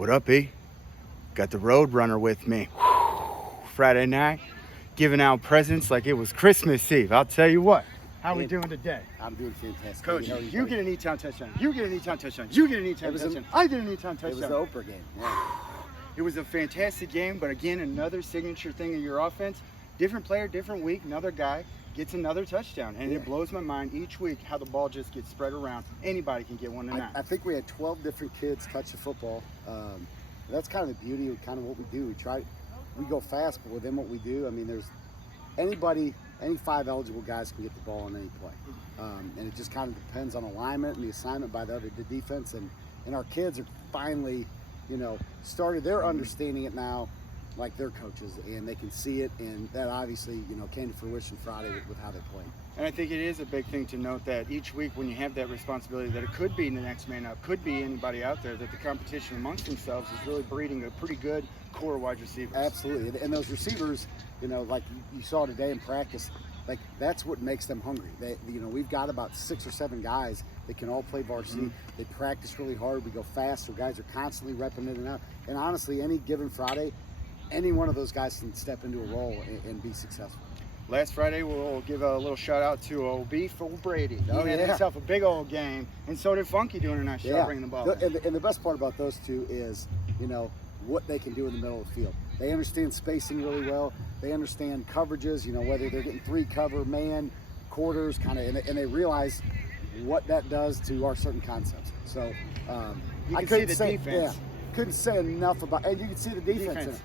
What up, E? Got the Road Runner with me. Friday night, giving out presents like it was Christmas Eve. I'll tell you what. How we doing today? I'm doing fantastic. Coach, you get an E-Town touchdown. You get an E-Town touchdown. You get an E-Town touchdown. I get an E-Town touchdown. It was the Oprah game. Yeah. It was a fantastic game, but again, another signature thing of your offense. Different player, different week, another guy gets another touchdown. And it blows my mind each week how the ball just gets spread around. Anybody can get one tonight. I think we had 12 different kids touch the football. That's kind of the beauty of kind of what we do. We go fast, but within what we do, I mean, there's any 5 eligible guys can get the ball on any play. And it just kind of depends on alignment and the assignment by the defense. And our kids are finally, started, they're understanding it now like their coaches, and they can see it, and that obviously, came to fruition Friday with how they played. And I think it is a big thing to note that each week when you have that responsibility that it could be the next man up, could be anybody out there, that the competition amongst themselves is really breeding a pretty good core wide receivers. Absolutely. And those receivers, like you saw today in practice, like that's what makes them hungry. We've got about 6 or 7 guys that can all play varsity. They practice really hard. We go fast, so guys are constantly repping in and out. And honestly, any given Friday, any one of those guys can step into a role and be successful. Last Friday, we'll give a little shout out to old Beef, old Brady. He had himself a big old game, and so did Funky doing a nice job bringing the ball. And the best part about those two is, what they can do in the middle of the field. They understand spacing really well. They understand coverages, whether they're getting 3 cover, man, quarters, kind of, and they realize what that does to our certain concepts. So I couldn't say defense. Couldn't say enough about, and you can see the defense.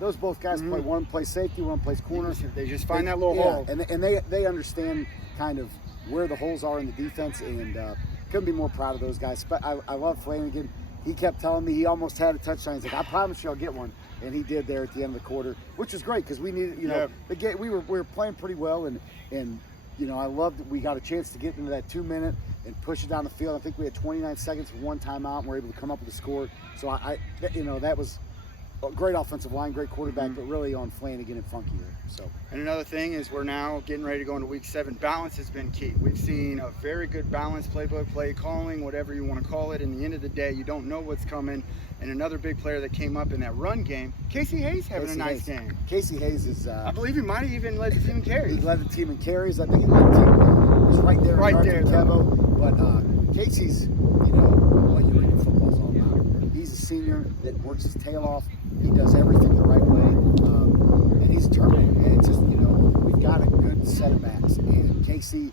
Those both guys play. One plays safety, one plays corner. They just find that little hole. And they understand kind of where the holes are in the defense, and couldn't be more proud of those guys. But I love Flanagan. He kept telling me he almost had a touchdown. He's like, I promise you I'll get one. And he did there at the end of the quarter, which was great because we needed, the game, we were playing pretty well, and I loved that we got a chance to get into that 2-minute and push it down the field. I think we had 29 seconds for one timeout, and we're able to come up with a score. So that was a great offensive line, great quarterback, but really on Flanagan and Funky there. So. And another thing is we're now getting ready to go into week 7. Balance has been key. We've seen a very good balance, playbook, play calling, whatever you want to call it. In the end of the day, you don't know what's coming. And another big player that came up in that run game, Casey Hayes having a nice game. Casey Hayes is... I believe he might have even led the team in carries. He led the team in carries. I think he led the team. He was right there. Right there. Kevo. But Casey's, what you read in football is all about. He's a senior that works his tail off. He does everything the right way. And he's determined. And it's just, we've got a good set of backs. And Casey,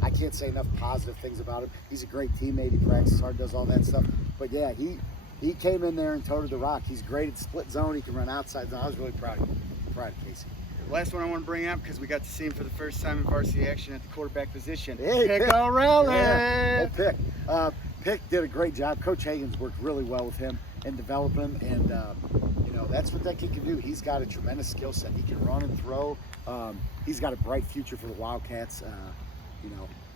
I can't say enough positive things about him. He's a great teammate. He practices hard, does all that stuff. But yeah, he came in there and toted the rock. He's great at split zone. He can run outside zone. I was really proud of him. Proud of Casey. Last one I want to bring up because we got to see him for the first time in varsity action at the quarterback position. Hey, Pick O'Reilly. Yeah. Hey, Pick did a great job. Coach Hagan's worked really well with him and develop him, and that's what that kid can do. He's got a tremendous skill set. He can run and throw. He's got a bright future for the Wildcats.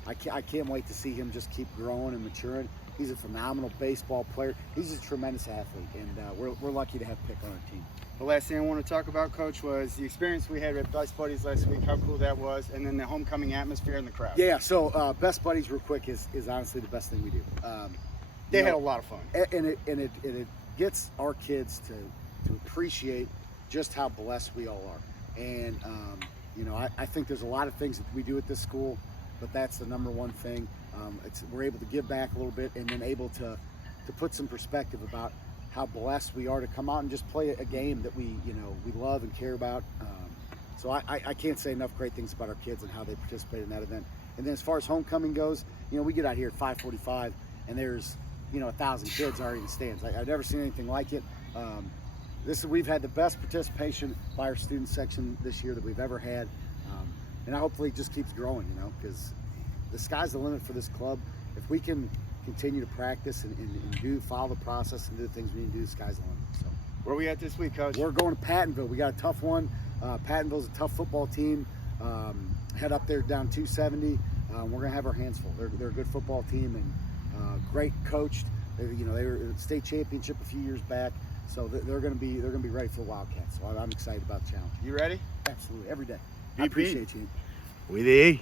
I can't wait to see him just keep growing and maturing. He's a phenomenal baseball player. He's a tremendous athlete, and we're lucky to have Pick on our team. The last thing I want to talk about, Coach, was the experience we had at Best Buddies last week, how cool that was, and then the homecoming atmosphere and the crowd. Yeah, so Best Buddies real quick is honestly the best thing we do. They had a lot of fun. And it gets our kids to appreciate just how blessed we all are. And, I think there's a lot of things that we do at this school, but that's the number one thing. We're able to give back a little bit, and then able to put some perspective about how blessed we are to come out and just play a game that we love and care about. So I can't say enough great things about our kids and how they participate in that event. And then as far as homecoming goes, we get out here at 5:45, and there's 1,000 kids already in the stands. I've never seen anything like it. We've had the best participation by our student section this year that we've ever had, and hopefully it just keeps growing. Because the sky's the limit for this club. If we can continue to practice and follow the process and do the things we need to do, the sky's the limit. So, where are we at this week, Coach? We're going to Pattonville. We got a tough one. Pattonville's a tough football team. Head up there down 270. We're going to have our hands full. They're a good football team and great coached. They were at the state championship a few years back. So they're going to be ready for the Wildcats. So I'm excited about the challenge. You ready? Absolutely, every day. I appreciate you. We the E.